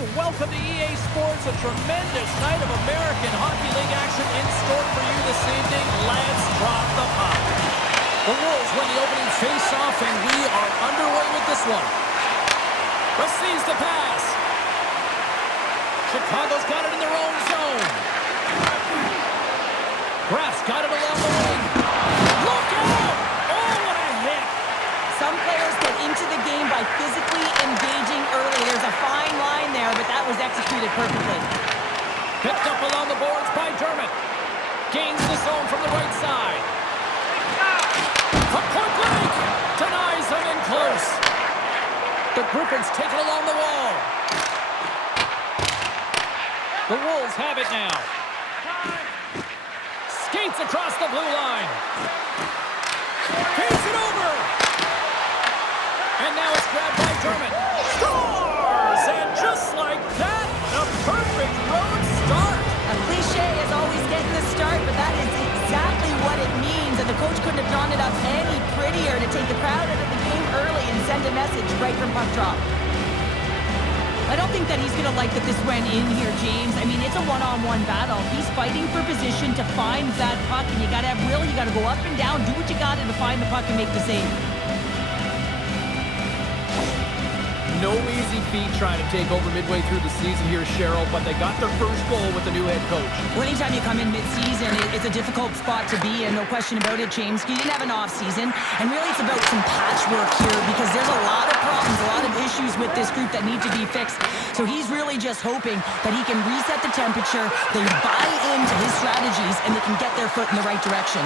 Welcome to EA Sports, a tremendous night of American Hockey League action in store for you this evening. Let's drop the puck. The Wolves win the opening face-off, and we are underway with this one. Receives the pass. Chicago's got it in their own zone. Graf's got it along the wing. Look out! Oh, what a hit! Some players get into the game by physically engaging early. There's a fine line there, but that was executed perfectly. Picked up along the boards by Dermott. Gains the zone from the right side. From point blank. Denies him in close. The Griffins take it along the wall. The Wolves have it now. Skates across the blue line. Feeds it over. And now it's grabbed by Dermott. Scores! And just like that, the perfect road start. A cliche is always getting the start, but that is exactly what it means. And the coach couldn't have drawn it up any prettier to take the crowd out of the game early and send a message right from puck drop. I don't think that he's going to like that this went in here, James. I mean, it's a one-on-one battle. He's fighting for position to find that puck, and you got to have will. You got to go up and down, do what you got to find the puck and make the save. No easy feat trying to take over midway through the season here, Cheryl, but they got their first goal with the new head coach. Well, anytime you come in mid-season, it's a difficult spot to be in, no question about it, James. You didn't have an off-season, and really it's about some patchwork here because there's a lot of problems, a lot of issues with this group that need to be fixed. So he's really just hoping that he can reset the temperature, they buy into his strategies, and they can get their foot in the right direction.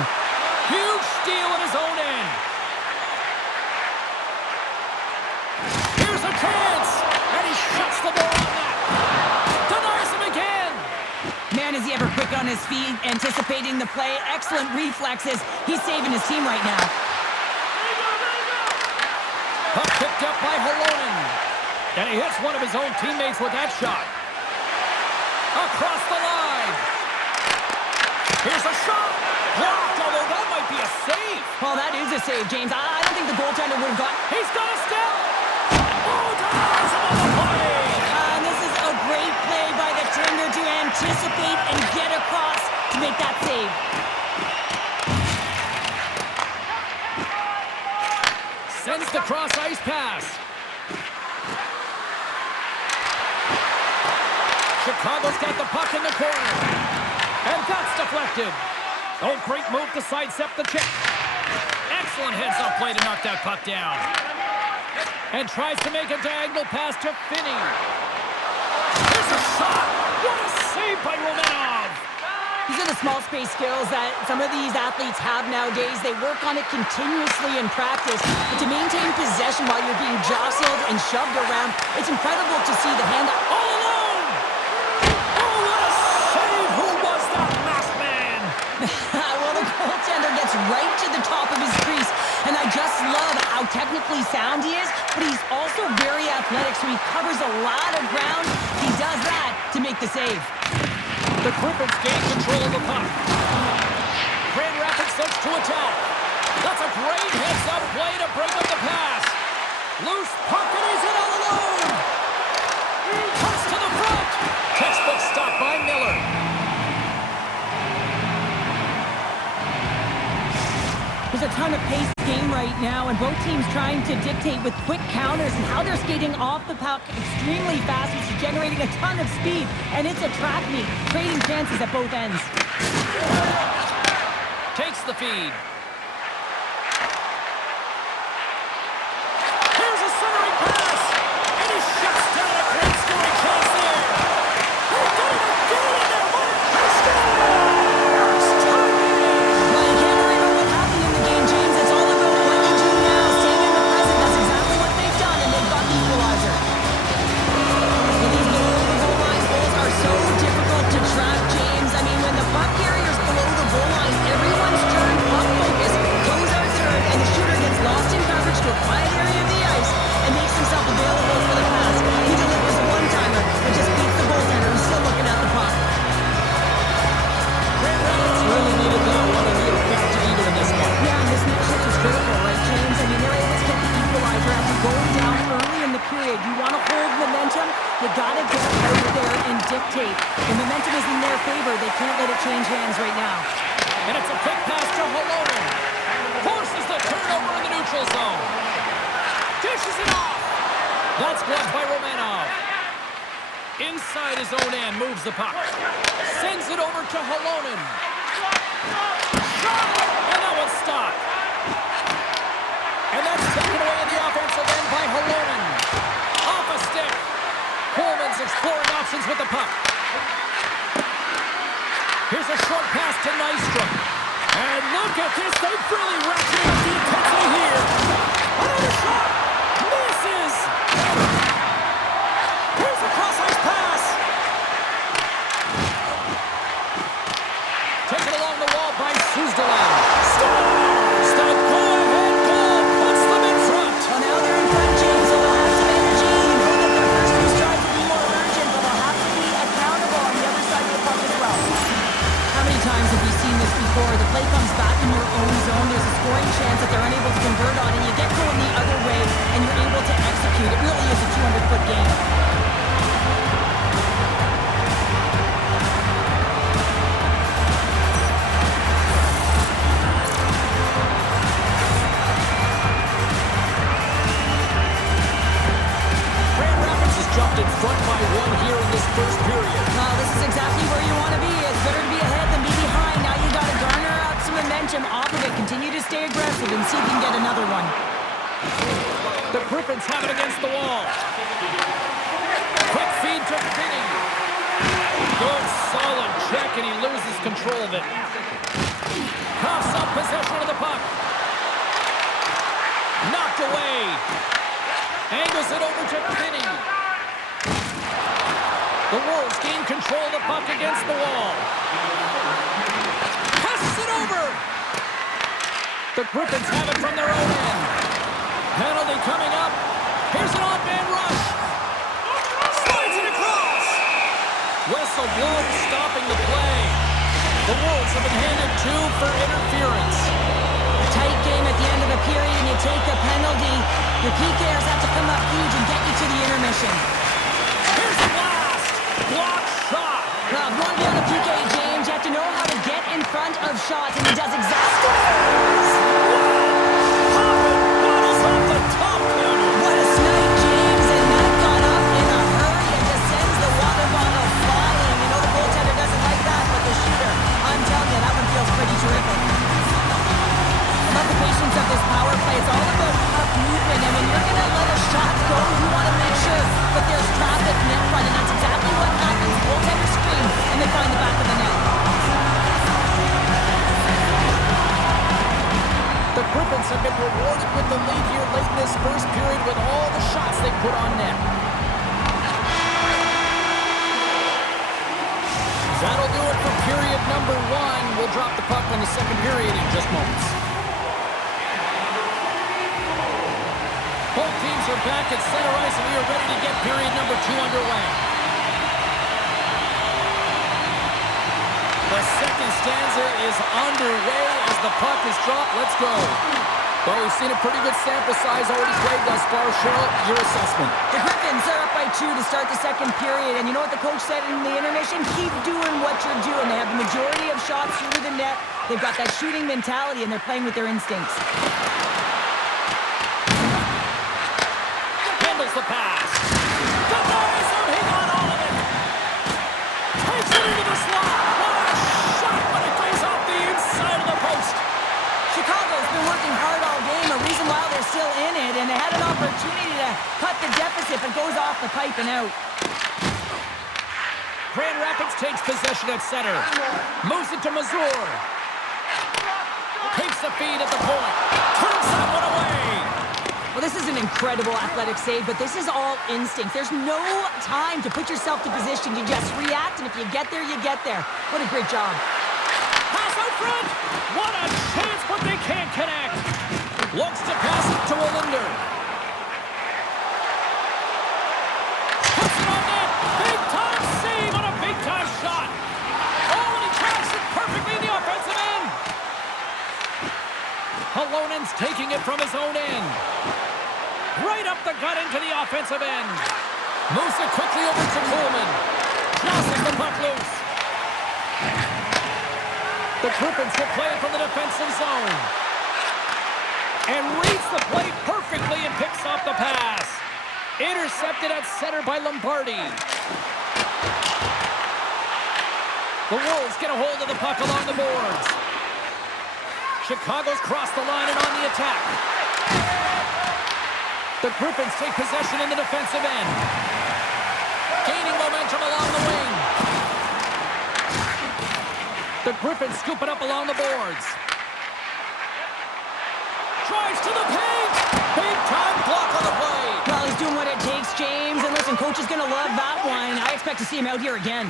Huge steal in his own end. Here's a chance, and he shuts the door on that. Denies him again. Man, is he ever quick on his feet, anticipating the play. Excellent reflexes. He's saving his team right now. Puck picked up by Holonen. And he hits one of his own teammates with that shot. Across the line. Here's a shot. Blocked, although that might be a save. Well, that is a save, James. I don't think the goaltender would have got... He's got a step. Oh, denies him on the play. And this is a great play by the defender to anticipate and get across to make that save. Sends the cross-ice pass. Chicago's got the puck in the corner. And that's deflected. Oh, great move to sidestep the check. Excellent heads-up play to knock that puck down. And tries to make a diagonal pass to Finney. Here's a shot. What a save by Romanov. These are the small space skills that some of these athletes have nowadays. They work on it continuously in practice. But to maintain possession while you're being jostled and shoved around, it's incredible to see the hand all alone. Oh, what a save. Who was that masked man? Well, the goaltender gets right to the top of his crease. And I just love how technically sound he is, but he's also very athletic, so he covers a lot of ground. He does that to make the save. The Griffins gain control of the puck. Grand Rapids starts to attack. That's a great heads-up play to bring up the pass. Loose puck, and he's in all alone. Cuts to the front. Textbook stop by Miller. There's a ton of pace game right now, and both teams trying to dictate with quick counters and how they're skating off the puck extremely fast, which is generating a ton of speed. And it's a track meet, creating chances at both ends. Takes the feed. Here's a centering pass, and he shuts down a great scoring chance there. He got it again in there, Mark. He scores! Well, you can't worry about what happened in the game, James. It's all about what you do now. Staying in the present. That's exactly what they've done, and they've got the equalizer. Well, these below-the-goal line goals are so difficult to track, James. I mean, when the puck carrier's below the goal line, everyone's turned up the dictate. The momentum is in their favor. They can't let it change hands right now. And it's a quick pass to Holonen. Forces the turnover in the neutral zone. Dishes it off. That's blocked by Romanov. Inside his own end, moves the puck. Sends it over to Holonen. Shot! And that one's stopped. And that's taken away in the offensive end by Holonen. Off a stick. Coleman's exploring options with the puck. Here's a short pass to Nystrom. And look at this. They've really ratcheted up the intensity here. Another shot. Misses. Here's a cross-ice pass. Taken along the wall by Suzdalen. Scores! The go-ahead goal puts them in front. Well, now they're in front, James, so they'll have some energy. You know that their first few strides will be more urgent, but they'll have to be accountable on the other side of the puck as well. How many times have we seen this before? The play comes back in your own zone. There's a scoring chance that they're unable to convert on, and you get going the other way, and you're able to execute. It really is a 200-foot game. Grand Rapids has jumped in front by one here in this first period. This is exactly where you want to be. It's better to be ahead than be behind. Now you got to garner up some momentum off of it. Continue to stay aggressive and see if you can get another one. The Griffins have it against the wall. Quick feed to Finney. Good, solid check, and he loses control of it. Coughs up possession of the puck. Knocked away. Angles it over to Finney. The Wolves gain control of the puck against the wall. Passes it over. The Griffins have it from their own end. Penalty coming up. Here's an off-man rush. Slides it across. Whistle blown, stopping the play. The Wolves have been handed 2 for interference. A tight game at the end of the period, and you take a penalty. Your PKers have to come up huge and get you to the intermission. Here's the blast. Block shot. Well, if you want to be on the PK, James, you have to know how to get in front of shots, and he does exactly. Bottles off the top corner. What a snipe, James, and that got up in a hurry and just sends the water bottle flying. You know the goaltender doesn't like that, but the shooter, I'm telling you, that one feels pretty terrific. I love the patience of this power play. It's all about puck movement, and when you're going to let a shot go, you want to make sure that there's traffic net front, and that's exactly what happens. Goaltender screen, and they find the back of the net. The Griffins have been rewarded with the lead here late in this first period with all the shots they put on net. That'll do it for period number 1. We'll drop the puck on the second period in just moments. Both teams are back at center ice, and we are ready to get period number 2 underway. The second stanza is underway as the puck is dropped. Let's go. Well, we've seen a pretty good sample size already played thus far. Cheryl, your assessment. The Griffins are up by 2 to start the second period, and you know what the coach said in the intermission? Keep doing what you're doing. They have the majority of shots through the net. They've got that shooting mentality, and they're playing with their instincts. Handles the pass. Denies him. He got all of it. Takes it into the slot. What a shot, but it goes off the inside of the post. Chicago's been working hard all game, a reason why they're still in it, and they had an opportunity to cut the deficit, but goes off the pipe and out. Grand Rapids takes possession at center. Moves it to Mazur. Takes the feed at the point. Turns that one away. Well, this is an incredible athletic save, but this is all instinct. There's no time to put yourself to position. You just react, and if you get there, you get there. What a great job. Pass out front. What a chance, but they can't connect. Looks to pass it to Olinder. Puts it on net. Big-time save on a big-time shot. Oh, and he tracks it perfectly in the offensive end. Halonen's taking it from his own end. Right up the gut into the offensive end. Moves it quickly over to Coleman. Tosses the puck loose. The Griffins will play it from the defensive zone. And reads the play perfectly and picks off the pass. Intercepted at center by Lombardi. The Wolves get a hold of the puck along the boards. Chicago's crossed the line and on the attack. The Griffins take possession in the defensive end. Gaining momentum along the wing. The Griffins scoop it up along the boards. Drives to the paint. Big time block on the play. Well, he's doing what it takes, James. And listen, coach is going to love that one. I expect to see him out here again.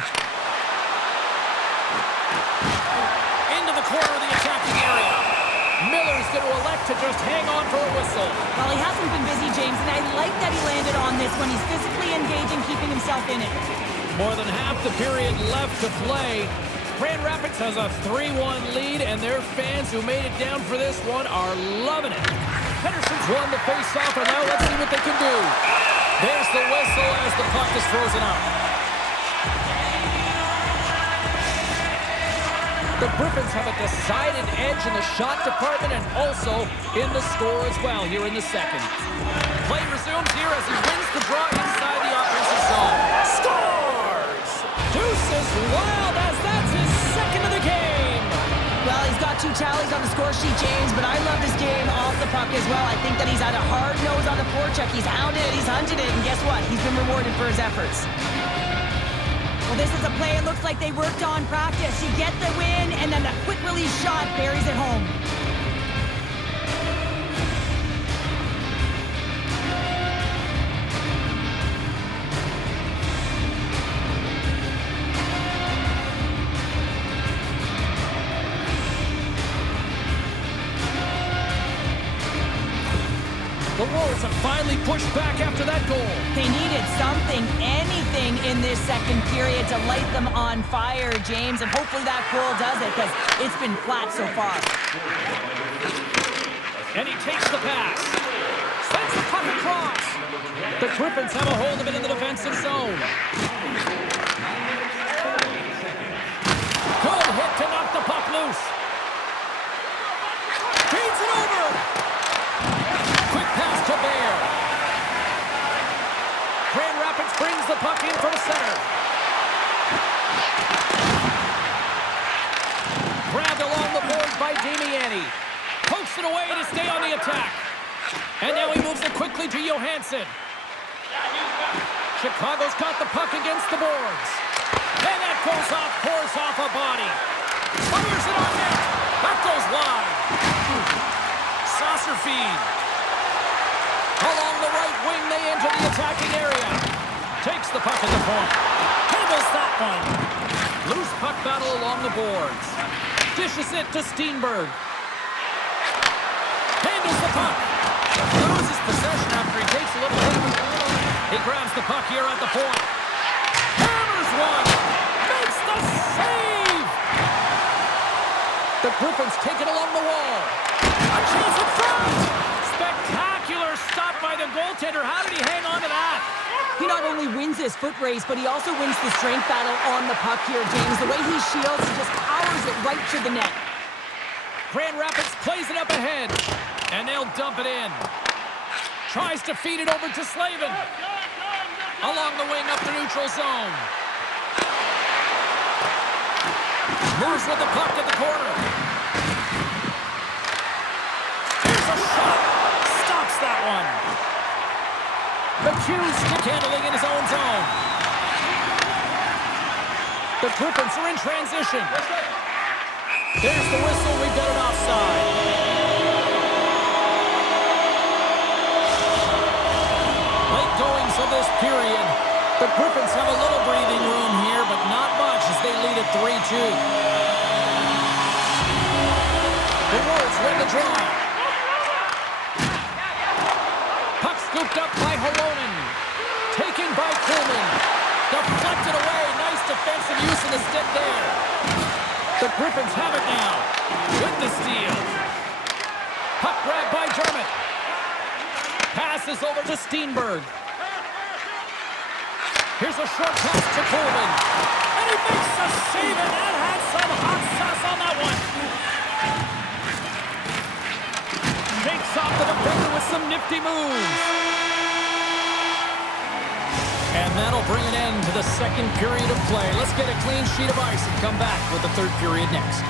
Into the corner of the attacking area. Miller's going to elect to just hang on for a whistle. Well, he hasn't been busy, James, and I like that he landed on this when he's physically engaging, keeping himself in it. More than half the period left to play. Grand Rapids has a 3-1 lead, and their fans who made it down for this one are loving it. Henderson's won the face-off, and now let's see what they can do. There's the whistle as the puck is frozen up. The Griffins have a decided edge in the shot department and also in the score as well here in the second. Play resumes here as he wins the draw inside the offensive zone. Scores! Deuces wild as that's his second of the game. Well, he's got 2 tallies on the score sheet, James, but I love this game off the puck as well. I think that he's had a hard nose on the forecheck. He's hounded it, he's hunted it, and guess what? He's been rewarded for his efforts. Well, this is a play it looks like they worked on practice. You get the win, and then the quick release shot buries it home. The Wolves have finally pushed back after that goal. They needed something, anything in this second period to light them on fire, James, and hopefully that goal does it because it's been flat so far. And he takes the pass. Sends the puck across. The Griffins have a hold of it in the defensive zone. Good hit to knock the puck loose. Feeds it over. Quick pass to Bear. Grand Rapids brings the puck in from center. Grabbed along the boards by Damiani. Pokes it away to stay on the attack. And now he moves it quickly to Johansson. Chicago's got the puck against the boards. And that goes off, pours off a body. Fires it on net. That goes wide. Saucer feed. Along the right wing, they enter the attacking area. Takes the puck at the point. Handles that one. Loose puck battle along the boards. Dishes it to Steenberg. Handles the puck. Loses possession after he takes a little hit. He grabs the puck here at the point. Hammers one. Makes the save. The Griffins take it along the wall. A chance in front. Spectacular stop by the goaltender. How did he hang on to that? He not only wins this foot race, but he also wins the strength battle on the puck here, James. The way he shields, he just powers it right to the net. Grand Rapids plays it up ahead, and they'll dump it in. Tries to feed it over to Slavin. Along the wing up the neutral zone. Moves with the puck at the corner. Here's a shot. Stops that one. McHugh stick handling in his own zone. The Griffins are in transition. There's the whistle. We've got an offside. Late goings of this period. The Griffins have a little breathing room here, but not much as they lead at 3-2. The Wolves win the draw. Puck scooped up by Holonen. Taken by Coleman. Deflected away. Nice defensive use of the stick there. The Griffins have it now. With the steal. Puck grabbed by Dermott. Passes over to Steenberg. Here's a short pass to Coleman. And he makes a save, and that had some hot sauce on that one. Shakes off the defender with some nifty moves. And that'll bring an end to the second period of play. Let's get a clean sheet of ice and come back with the third period next.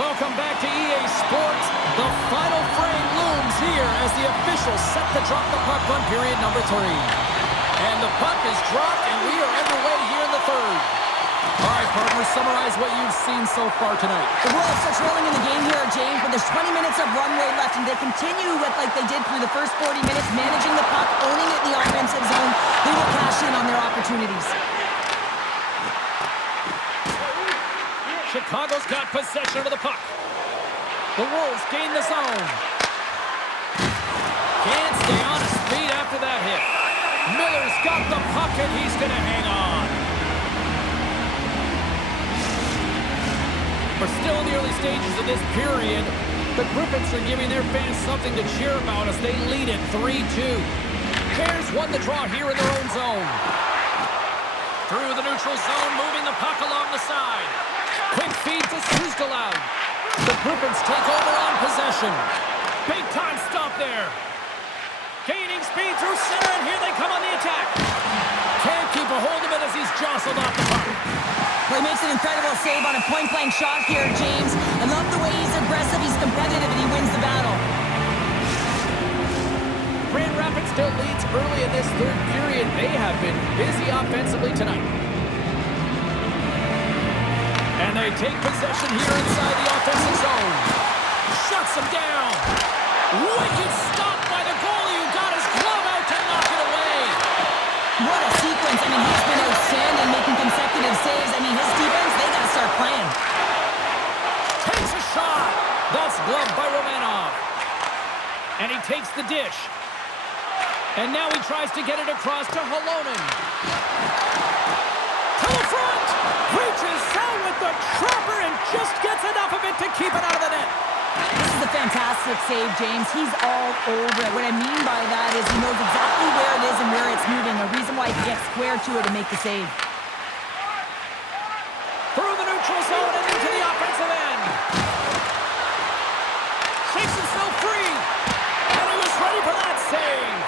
Welcome back to EA Sports. The final frame looms here as the officials set to drop the puck on period number 3. And the puck is dropped, and we are underway here in the third. All right, partners, summarize what you've seen so far tonight. The Wolves are trailing in the game here, James, but there's 20 minutes of runway left, and they continue with like they did through the first 40 minutes, managing the puck, owning it in the offensive zone. They will cash in on their opportunities. Chicago's got possession of the puck. The Wolves gain the zone. Can't stay on his feet after that hit. Miller's got the puck, and he's going to hang on. We're still in the early stages of this period. The Griffins are giving their fans something to cheer about as they lead it 3-2. Bears won the draw here in their own zone. Through the neutral zone, moving the puck along the side. Quick feed to Suzdalav. The Griffins take over on possession. Big time stop there. Gaining speed through center, and here they come on the attack. Can't keep a hold of it as he's jostled off the puck. Well, he makes an incredible save on a point-blank shot here, James. I love the way he's aggressive, he's competitive, and he wins the battle. Grand Rapids still leads early in this third period. They have been busy offensively tonight. And they take possession here inside the offensive zone. Shuts him down. Wicked stop by the goalie who got his glove out to knock it away. What a sequence. I mean, he's been outstanding, making consecutive saves. I mean, his defense, they got to start playing. Takes a shot. That's gloved by Romanov. And he takes the dish. And now he tries to get it across to Halonen. To the front. Reaches out with the trapper and just gets enough of it to keep it out of the net. This is a fantastic save, James. He's all over it. What I mean by that is he knows exactly where it is and where it's moving. A reason why he gets square to it and make the save. Through the neutral zone and into the offensive end. Shakes himself free. And he was ready for that save.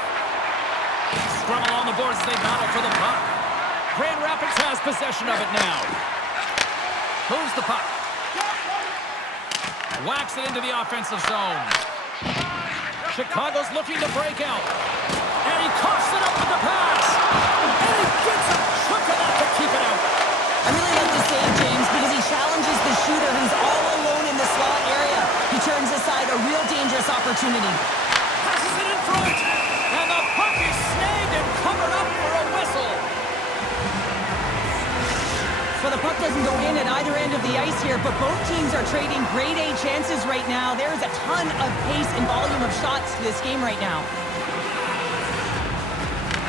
Scrum along the boards as they battle for the puck. Grand Rapids has possession of it now. Moves the puck. Whacks it into the offensive zone. Chicago's looking to break out. And he coughs it up with the pass. And he gets a chunk of that to keep it out. I really like this save, James, because he challenges the shooter who's all alone in the slot area. He turns aside a real dangerous opportunity. Passes it in front. And the puck is snagged and covered up for a whistle. So the puck doesn't go in at either end of the ice here, but both teams are trading grade A chances right now. There is a ton of pace and volume of shots to this game right now.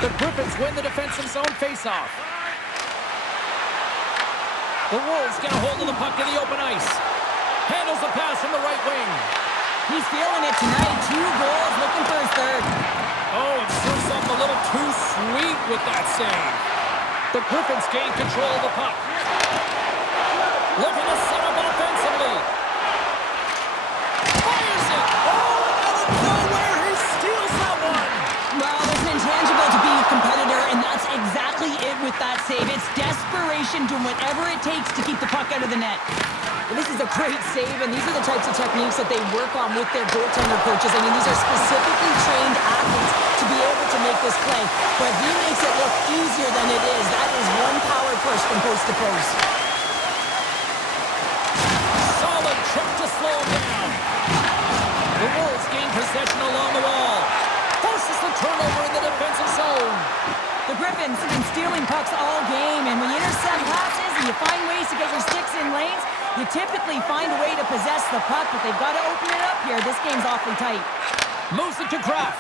The Griffins win the defensive zone faceoff. The Wolves get a hold of the puck in the open ice. Handles the pass from the right wing. He's feeling it tonight. 2 goals, looking for his third. Oh, it serves up a little too sweet with that save. The Griffins gain control of the puck. Looking to set up offensively. Fires it. Oh, out of nowhere, he steals that one. Well, there's an intangible to being a competitor, and that's exactly it with that save. It's desperation, doing whatever it takes to keep the puck out of the net. Well, this is a great save, and these are the types of techniques that they work on with their goaltender coaches. I mean, these are specifically trained athletes to be able to make this play. But he makes it look easier than it is. That is one power push from post to post. Solid check to slow him down. The Wolves gain possession along the wall. Forces the turnover in the defensive zone. The Griffins have been stealing pucks all game, and when you intercept passes and you find ways to get your sticks in lanes, you typically find a way to possess the puck, but they've got to open it up here. This game's awfully tight. Moves it to Graf.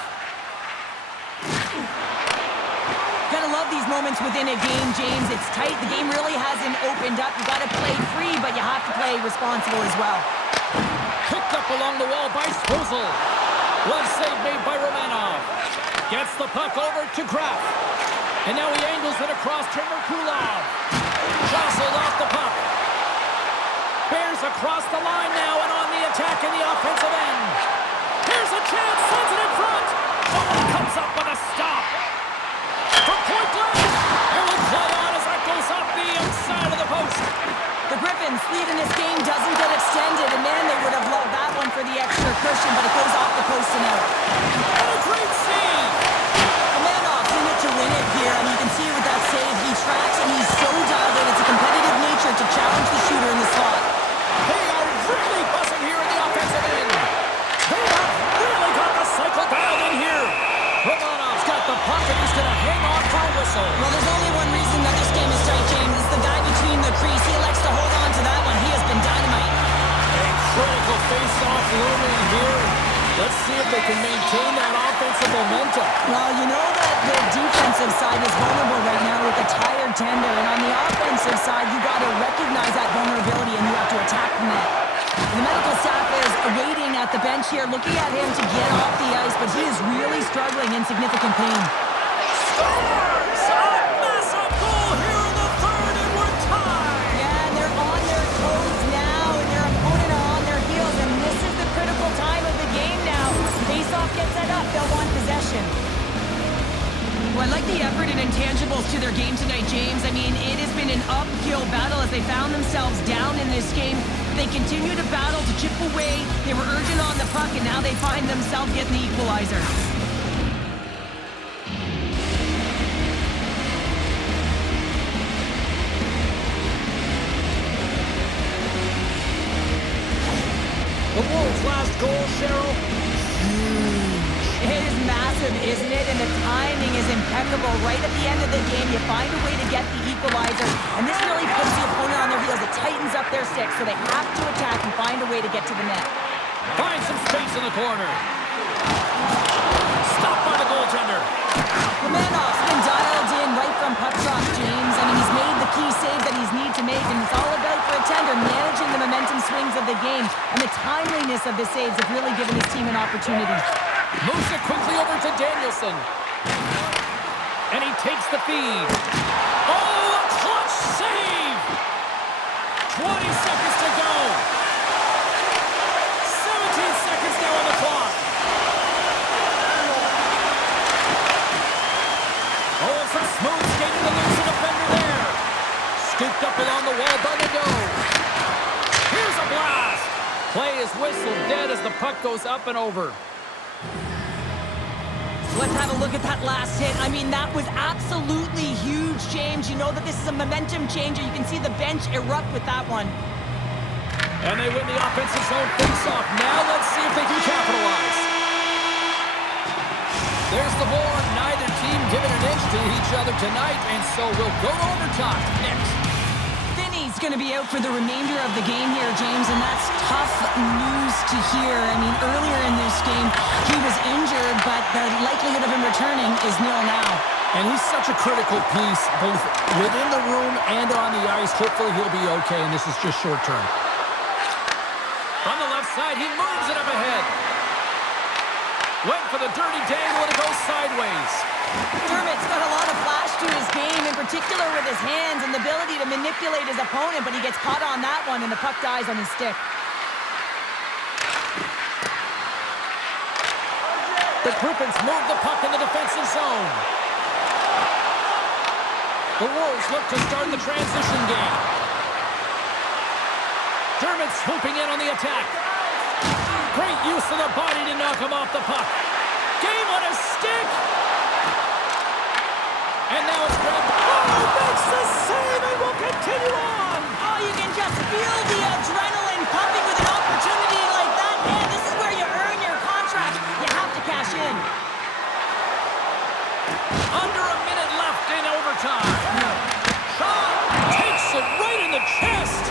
Gotta love these moments within a game, James. It's tight. The game really hasn't opened up. You gotta play free, but you have to play responsible as well. Picked up along the wall by Spuzel. Glove save made by Romanov. Gets the puck over to Graf. And now he angles it across to Merkulov. Jostled off the puck. Bears across the line now and on the attack in the offensive end. Here's a chance, sends it in front. Oh, comes up with a stop. From point blank. And will play on as that goes off the outside of the post. The Griffins' lead in this game doesn't get extended, and man, they would have loved that one for the extra cushion, but it goes off the post and out. And a great save. Romanoff's in it to win it here. I mean, you can see with that save, he tracks and he's so dialed in. It's a competitive nature to challenge the shooter in the slot. They are really buzzing here in the offensive end. They have really got the cycle dialed in here. Romanov's got the puck and he's going to hang on for a whistle. Well, there's only one reason that this game is tight, James. It's the guy between the crease. He elects to hold on to that one. He has been dynamite. A critical face-off looming here. Let's see if they can maintain that offensive momentum. Well, you know that the defensive side is vulnerable right now with a tired tender, and on the offensive side, you got to recognize that vulnerability and you have to attack the net. The medical staff is waiting at the bench here, looking at him to get off the ice, but he is really struggling in significant pain. Scores! A massive goal here in the third, and we're tied! Yeah, and they're on their toes now, and their opponent are on their heels, and this is the critical time of the game now. Face-off gets set up, they'll want possession. Well, I like the effort and intangibles to their game tonight, James. I mean, it has been an uphill battle as they found themselves down in this game. They continue to battle to chip away. They were urgent on the puck, and now they find themselves getting the equalizer. The Wolves' last goal, Cheryl. It is massive, isn't it? And the timing is impeccable. Right at the end of the game, you find a way to get the equalizer, and this really puts the opponent on their heels. It tightens up their sticks, so they have to attack and find a way to get to the net. Find some space in the corner. Stopped by the goaltender. Romanoff's been dialed in right from puck drop, James. I mean, he's made the key save that he's need to make, and it's all about for a tender managing the momentum swings of the game, and the timeliness of the saves have really given his team an opportunity. Moves it quickly over to Danielson. And he takes the feed. Oh, a clutch save! 20 seconds to go. 17 seconds now on the clock. Oh, some smooth skating to lose the defender there. Scooped up along the wall by Nadeau. Here's a blast. Play is whistled dead as the puck goes up and over. Let's have a look at that last hit. I mean, that was absolutely huge, James. You know that this is a momentum changer. You can see the bench erupt with that one. And they win the offensive zone face-off. Now let's see if they can capitalize. There's the board. Neither team giving an inch to each other tonight, and so we'll go to overtime next. Finney's going to be out for the remainder of the game here, James, and that's tough news to hear. I mean, earlier in this game, he was injured, but the likelihood of him returning is nil now. And he's such a critical piece, both within the room and on the ice. Hopefully he'll be okay, and this is just short term. From the left side, he moves it up ahead. Went for the dirty dangle, and it goes sideways. Dermott's got a lot of flash to his game, in particular with his hands and the ability to manipulate his opponent, but he gets caught on that one, and the puck dies on his stick. The Griffins move the puck in the defensive zone. The Wolves look to start the transition game. Dermott swooping in on the attack. Great use of the body to knock him off the puck. Game on his stick. And now it's grabbed. Oh, makes the save and will continue on. Oh, you can just feel the adrenaline pumping with an opportunity like that. Man, this is where you earn your contract. You have to cash in. Under a minute left in overtime. Shot takes it right in the chest.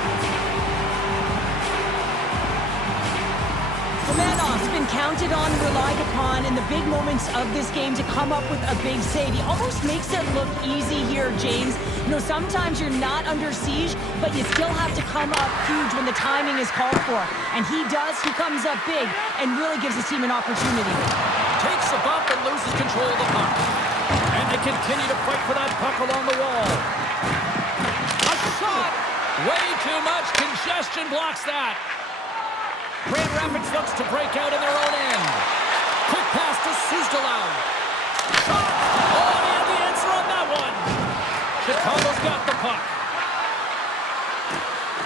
Romanoff's been counted on and relied upon in the big moments of this game to come up with a big save. He almost makes it look easy here, James. You know, sometimes you're not under siege, but you still have to come up huge when the timing is called for. And he does. He comes up big and really gives his team an opportunity. Takes a bump and loses control of the puck. And And they continue to fight for that puck along the wall. A shot! Way too much congestion blocks that. Grand Rapids looks to break out in their own end. Quick pass to Suzdalaw. Shot! Oh, he had the answer on that one. Chicago's got the puck.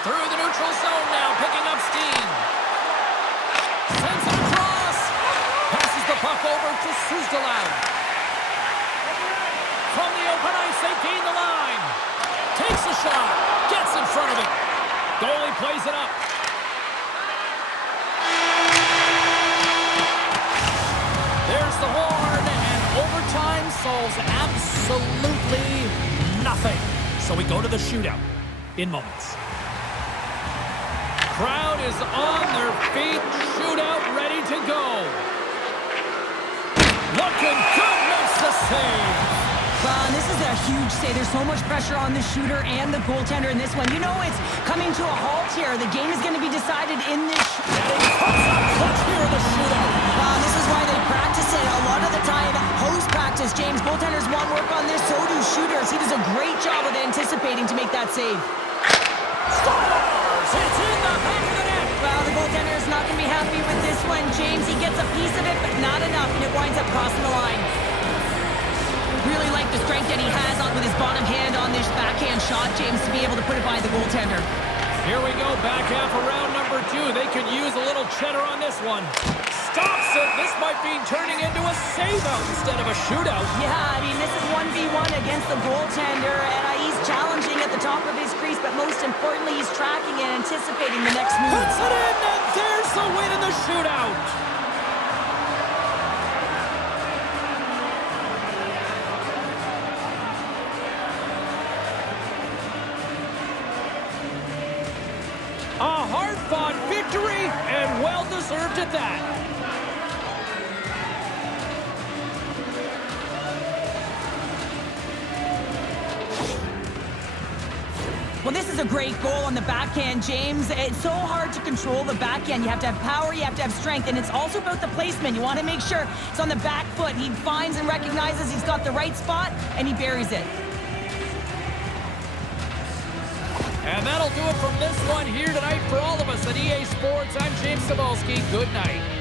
Through the neutral zone now, picking up steam. Sends it across. Passes the puck over to Suzdalaw. From the open ice, they gain the line. Takes a shot. Gets in front of it. Goalie plays it up. There's the horn, and overtime solves absolutely nothing. So we go to the shootout in moments. Crowd is on their feet. Shootout ready to go. Looking good, makes the save. And this is a huge save. There's so much pressure on the shooter and the goaltender in this one. You know it's coming to a halt here. The game is going to be decided in this. Clutch here in the shootout. This is why they practice it. A lot of the time, post-practice, James, goaltenders want work on this, so do shooters. He does a great job of anticipating to make that save. Scores! It's in the back of the net. Well, the goaltender is not going to be happy with this one, James. He gets a piece of it, but not enough, and it winds up crossing the line. Really like the strength that he has on with his bottom hand on this backhand shot, James, to be able to put it by the goaltender. Here we go, back half of round number 2. They could use a little cheddar on this one. Stops it. This might be turning into a save-out instead of a shootout. Yeah, I mean, this is 1v1 against the goaltender, and he's challenging at the top of his crease, but most importantly, he's tracking and anticipating the next move. Puts it in, and there's the win in the shootout. A hard-fought victory, and well-deserved at that. Well, this is a great goal on the backhand, James. It's so hard to control the backhand. You have to have power, you have to have strength, and it's also about the placement. You want to make sure it's on the back foot. He finds and recognizes he's got the right spot, and he buries it. And that'll do it from this one here tonight for all of us at EA Sports. I'm James Cebulski. Good night.